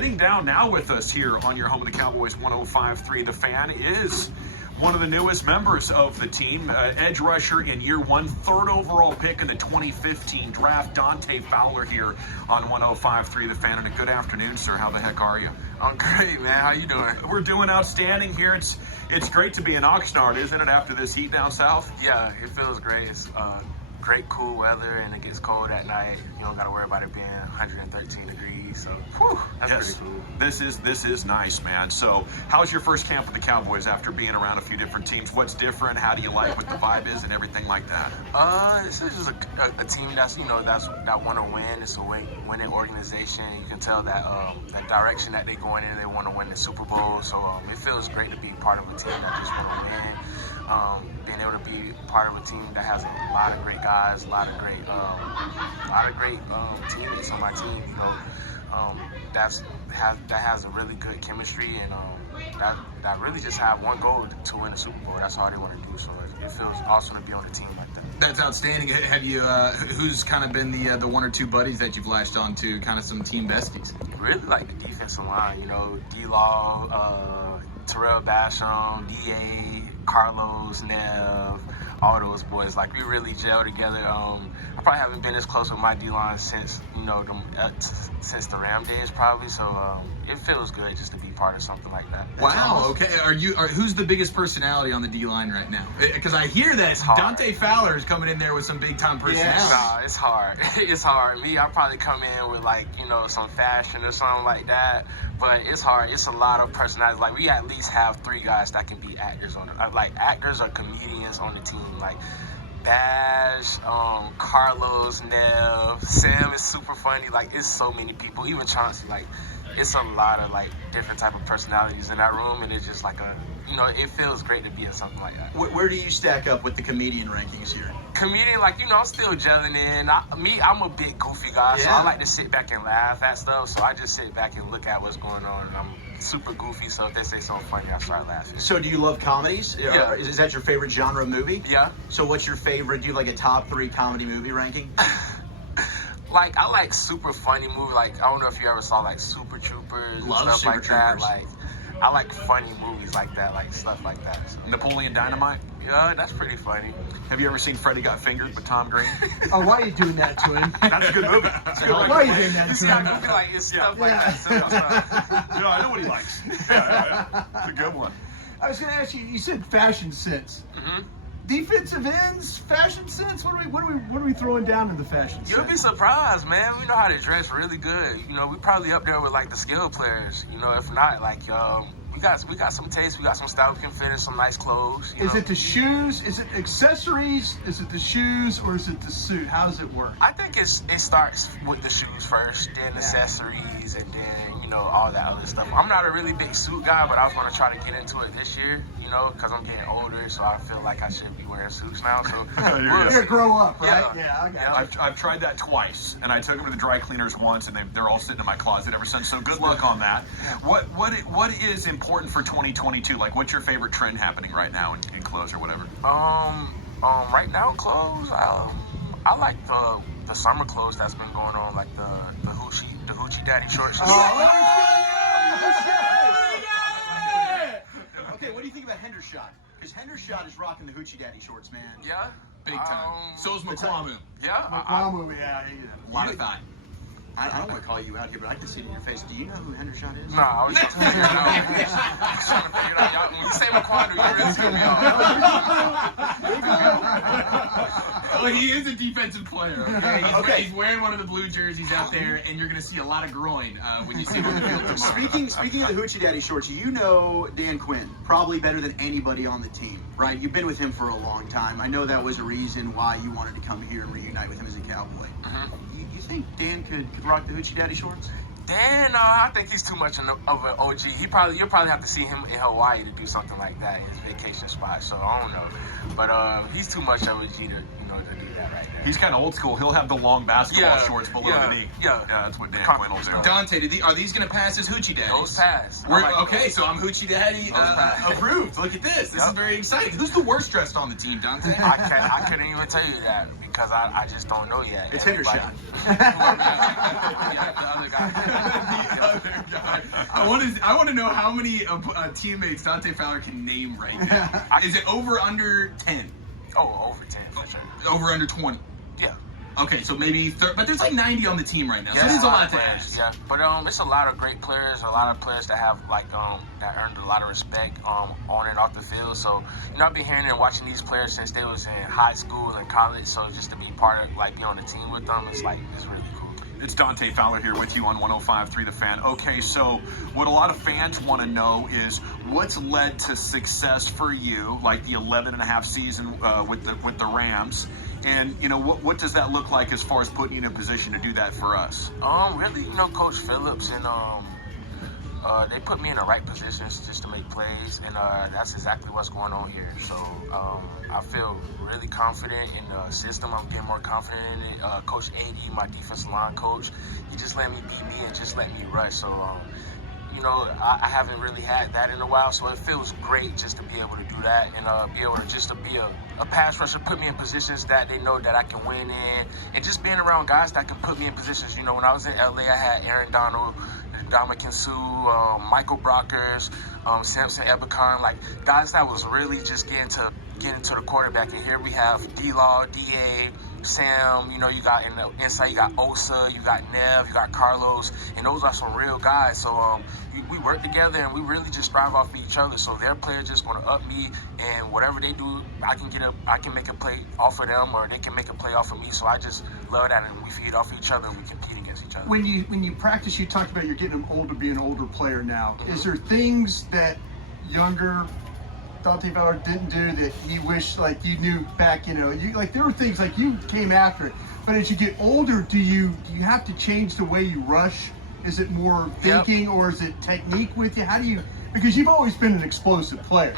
Sitting down now with us here on your home of the Cowboys 105.3 The Fan is one of the newest members of the team, edge rusher in year one, third overall pick in the 2015 draft, Dante Fowler here on 105.3 The Fan. And a good afternoon, sir. How the heck are you? I'm great, man. How you doing? We're doing outstanding here. It's great to be in Oxnard, isn't it, after this heat down south? Yeah, it feels great. It's great cool weather, and it gets cold at night. You don't got to worry about it being 113 degrees, so that's yes, pretty cool. This is nice, man. So how's your first camp with the Cowboys after being around a few different teams? What's different? How do you like what the vibe is and everything like that? This is just a team that want to win. It's a winning organization. You can tell that the direction that they're going in, they want to win the Super Bowl. So it feels great to be part of a team that just want to win. Being able to be part of a team that has a lot of great guys, a lot of great teammates on my team. You know, that has a really good chemistry, and that really just have one goal to win the Super Bowl. That's all they want to do. So it feels awesome to be on a team like that. That's outstanding. Have you? Who's kind of been the one or two buddies that you've latched on to, kind of some team besties? Really like the defensive line. You know, D-Law, Terrell Basham, D.A., Carlos, Nev, all those boys. Like, we really gel together. I probably haven't been as close with my D-line since, since the Ram days probably. So it feels good just to be part of something like that. Wow. Okay. Who's the biggest personality on the D-line right now? Because I hear that Dante Fowler is coming in there with some big time personality. Yeah. Nah, it's hard. It's hard. Me, I'll probably come in with some fashion or something like that. But it's hard. It's a lot of personalities. Like, we at least have 3 guys that can be actors on it. Like, actors or comedians on the team. Like, Bash, Carlos, Nev, Sam is super funny. Like, it's so many people. Even Chauncey. Like, it's a lot of different type of personalities in that room, and it's just it feels great to be in something like that. Where do you stack up with the comedian rankings here? Comedian, I'm still gelling in. I'm a big goofy guy, so I like to sit back and laugh at stuff. So I just sit back and look at what's going on, and I'm super goofy. So if they say something funny, I start laughing. So do you love comedies? Yeah. Is that your favorite genre of movie? Yeah. So what's your favorite? Do you have a top 3 comedy movie ranking? I like super funny movies. I don't know if you ever saw Super Troopers and stuff Super like Troopers. that. I like funny movies like that, stuff like that. So. Napoleon Dynamite? Yeah, that's pretty funny. Have you ever seen Freddy Got Fingered with Tom Green? Oh, why are you doing that to him? That's a good movie. Why are you doing that You to see, him? I feel like it's stuff like that. Yeah, I know what he likes. Yeah. It's a good one. I was going to ask you. You said fashion sense. Mm-hmm. Defensive ends, fashion sense. What are we throwing down in the fashion sense? You'll be surprised, man. We know how to dress really good. We probably up there with the skilled players. If not, we got some taste, we got some style, we can fit in some nice clothes. Is it the shoes? Is it accessories? Is it the shoes, or is it the suit? How does it work? I think it starts with the shoes first, then accessories, and then all that other stuff. I'm not a really big suit guy, but I was going to try to get into it this year, because I'm getting older, so I feel like I should be wearing suits now. So You're gonna grow up, right? Yeah. I got you. I've tried that twice, and I took them to the dry cleaners once, and they're all sitting in my closet ever since. So good luck on that. What is important for 2022? What's your favorite trend happening right now in clothes or whatever? Right now, clothes. I like the summer clothes that's been going on, like the hoochie daddy shorts. Okay, what do you think about Hendershot? Because Hendershot is rocking the hoochie daddy shorts, man. Yeah, Big time. So's McQuamu. Yeah, A lot of thought. I don't want to call you out here, but I can see it in your face. Do you know who Hendershot is? No, I was just trying to figure it out. When you say McQuamu, you really screw me off. Well, he is a defensive player. Okay. He's wearing one of the blue jerseys out there, and you're going to see a lot of groin when you see him on the field tomorrow. Speaking of the hoochie daddy shorts, you know Dan Quinn probably better than anybody on the team, right? You've been with him for a long time. I know that was a reason why you wanted to come here and reunite with him as a Cowboy. You think Dan could rock the hoochie daddy shorts? Dan, I think he's too much of an OG. You'll probably have to see him in Hawaii to do something like that, his vacation spot. So I don't know, but he's too much of an OG to do that right now. He's kind of old school. He'll have the long basketball shorts below the knee. Yeah, that's what Dan Quinn will do. Dante, are these going to pass as hoochie daddies? Those pass. Okay, so I'm hoochie daddy approved. Look at this. This is very exciting. Who's the worst dressed on the team, Dante? I couldn't even tell you that because I just don't know yet. It's Hendershot. The other guy. The other guy. I want to know how many teammates Dante Fowler can name right now. Is it over under 10? Oh, over 10 for sure. Over under 20? Yeah. Okay, so maybe but there's like 90 on the team right now, so there's a lot to ask. Yeah, but it's a lot of great players, a lot of players that have that earned a lot of respect on and off the field. So I've been hearing and watching these players since they was in high school and college. So just to be part of be on the team with them, it's really cool. It's Dante Fowler here with you on 105.3 The Fan. Okay, so what a lot of fans want to know is what's led to success for you, like the 11.5 season with the Rams, and what does that look like as far as putting you in a position to do that for us? Really, Coach Phillips and they put me in the right positions just to make plays, and that's exactly what's going on here. So I feel really confident in the system. I'm getting more confident in it. Coach AD, my defensive line coach, he just let me be me and just let me rush. So, I haven't really had that in a while, so it feels great just to be able to do that and be able to be a pass rusher, put me in positions that they know that I can win in, and just being around guys that can put me in positions. When I was in LA, I had Aaron Donald, Dominican Sue, Michael Brockers, Samson Ebicon, guys that was really just getting to the quarterback. And here we have D-Law, D.A., Sam, you got in the inside, you got Osa, you got Nev, you got Carlos, and those are some real guys. So we work together and we really just thrive off of each other. So their players just going to up me, and whatever they do, I can make a play off of them, or they can make a play off of me. So I just love that, and we feed off each other and we compete against each other. When you practice, you talked about you're getting older, be an older player now. Mm-hmm. Is there things that younger Dante Fowler didn't do that you wish you knew back? There were things you came after it, but as you get older, do you have to change the way you rush? Is it more thinking, or is it technique with you? How do you? Because you've always been an explosive player,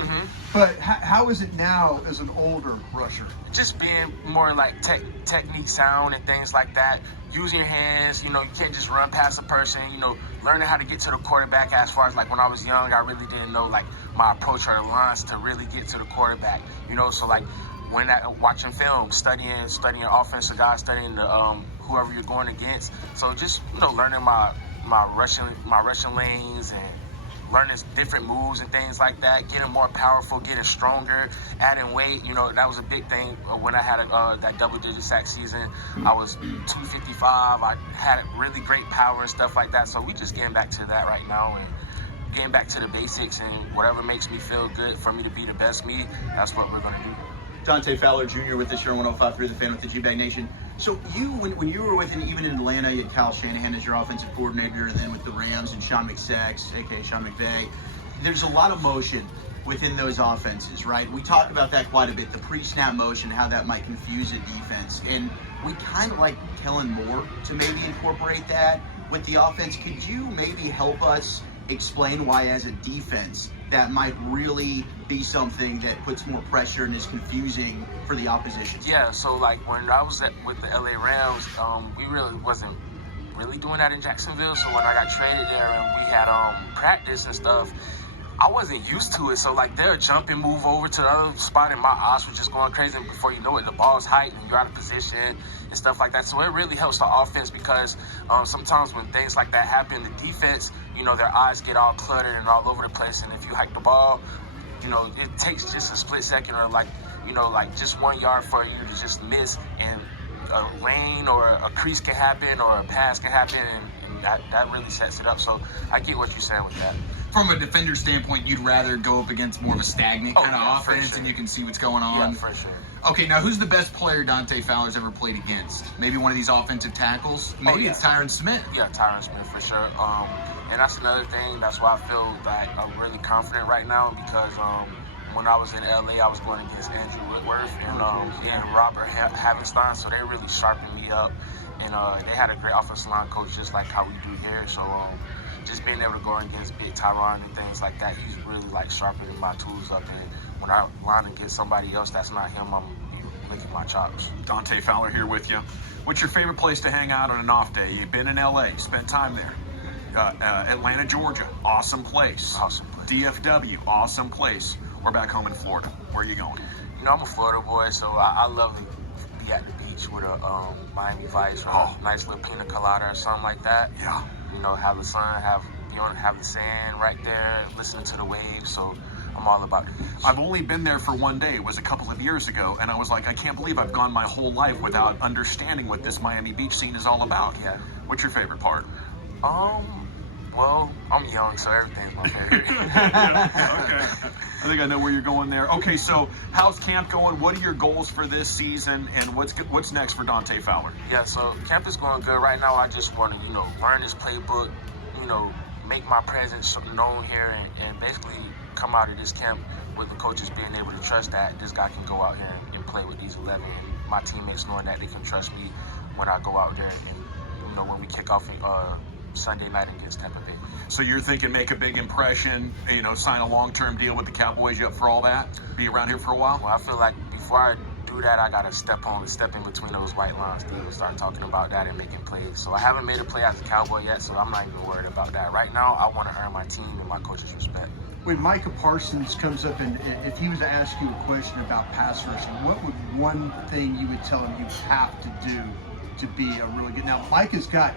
but how is it now as an older rusher? Just being more technique sound and things like that. Using your hands, you can't just run past a person. Learning how to get to the quarterback. As far as when I was young, I really didn't know my approach or the lines to really get to the quarterback. So when watching film, studying offensive guys, studying the whoever you're going against. So just learning my rushing lanes and learning different moves and things like that, getting more powerful, getting stronger, adding weight. That was a big thing when I had that double-digit sack season. I was 255. I had really great power and stuff like that. So we just getting back to that right now and getting back to the basics, and whatever makes me feel good for me to be the best me, that's what we're going to do. Dante Fowler Jr. with us here on 105.3 The Fan with the GBag Nation. So when you were even in Atlanta, you had Kyle Shanahan as your offensive coordinator, and then with the Rams and Sean McSex, a.k.a. Sean McVay. There's a lot of motion within those offenses, right? We talk about that quite a bit, the pre-snap motion, how that might confuse a defense. And we kind of like Kellen Moore to maybe incorporate that with the offense. Could you maybe help us explain why, as a defense, that might really be something that puts more pressure and is confusing for the opposition? Yeah, so when I was with the LA Rams, we really wasn't really doing that in Jacksonville. So when I got traded there and we had practice and stuff, I wasn't used to it. So they'll jump and move over to the other spot, and my eyes were just going crazy. And before you know it, the ball's height and you're out of position and stuff like that. So it really helps the offense, because sometimes when things like that happen, the defense, their eyes get all cluttered and all over the place. And if you hike the ball, it takes just a split second, or just 1 yard for you to just miss, and a lane or a crease can happen, or a pass can happen, and that really sets it up. So I get what you're saying with that. From a defender standpoint, you'd rather go up against more of a stagnant kind of offense, sure, and you can see what's going on. Yeah, for sure. Okay, now who's the best player Dante Fowler's ever played against? Maybe one of these offensive tackles? Maybe it's Tyron Smith. Yeah, Tyron Smith for sure. And that's another thing. That's why I feel that I'm really confident right now, because when I was in LA, I was going against Andrew Whitworth and Robert Havenstein, so they really sharpened me up. And they had a great offensive line coach, just like how we do here. So just being able to go against Big Tyron and things like that, he's really sharpening my tools up. And when I line against somebody else that's not him, I'm licking my chops. Dante Fowler here with you. What's your favorite place to hang out on an off day? You've been in LA, spent time there. Atlanta, Georgia, awesome place. Awesome place. DFW, awesome place. Or back home in Florida. Where are you going? I'm a Florida boy, so I love to be at the beach with a Miami Vice, or a nice little pina colada or something like that. Yeah. Have the sun, have You don't have the sand right there, listening to the waves. So I'm all about it. I've only been there for one day. It was a couple of years ago, and I was like, I can't believe I've gone my whole life without understanding what this Miami Beach scene is all about. Yeah. What's your favorite part? Well, I'm young, so everything's my favorite. Yeah, okay. I think I know where you're going there. Okay, so how's camp going? What are your goals for this season, and what's next for Dante Fowler? Yeah, so camp is going good. Right now, I just want to, learn this playbook, make my presence known here, and basically come out of this camp with the coaches being able to trust that this guy can go out here and play with these 11, and my teammates knowing that they can trust me when I go out there and, when we kick off Sunday night against Tampa Bay. So you're thinking make a big impression, sign a long-term deal with the Cowboys. You up for all that? Be around here for a while? Well, I feel like before I do that, I got to step in between those white lines to start talking about that and making plays. So I haven't made a play as a Cowboy yet, so I'm not even worried about that. Right now, I want to earn my team and my coach's respect. When Micah Parsons comes up and if he was to ask you a question about pass rushing, what would one thing you would tell him you have to do to be a really good? Now, Micah's got,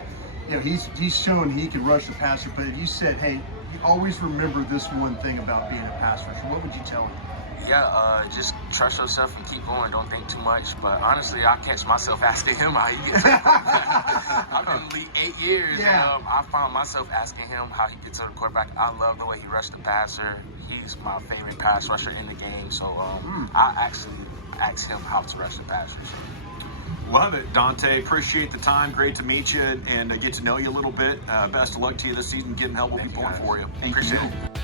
he's shown he can rush the passer, but if you said, hey, you always remember this one thing about being a pass rusher, what would you tell him? Yeah, just trust yourself and keep going. Don't think too much. But honestly, I catch myself asking him how he gets to the quarterback. I've been in the league 8 years. Yeah. And, I found myself asking him how he gets to the quarterback. I love the way he rushed the passer. He's my favorite pass rusher in the game. So I actually asked him how to rush the passer. So. Love it, Dante. Appreciate the time. Great to meet you and get to know you a little bit. Best of luck to you this season. Getting help will be pulling for you. Thank Appreciate you. it.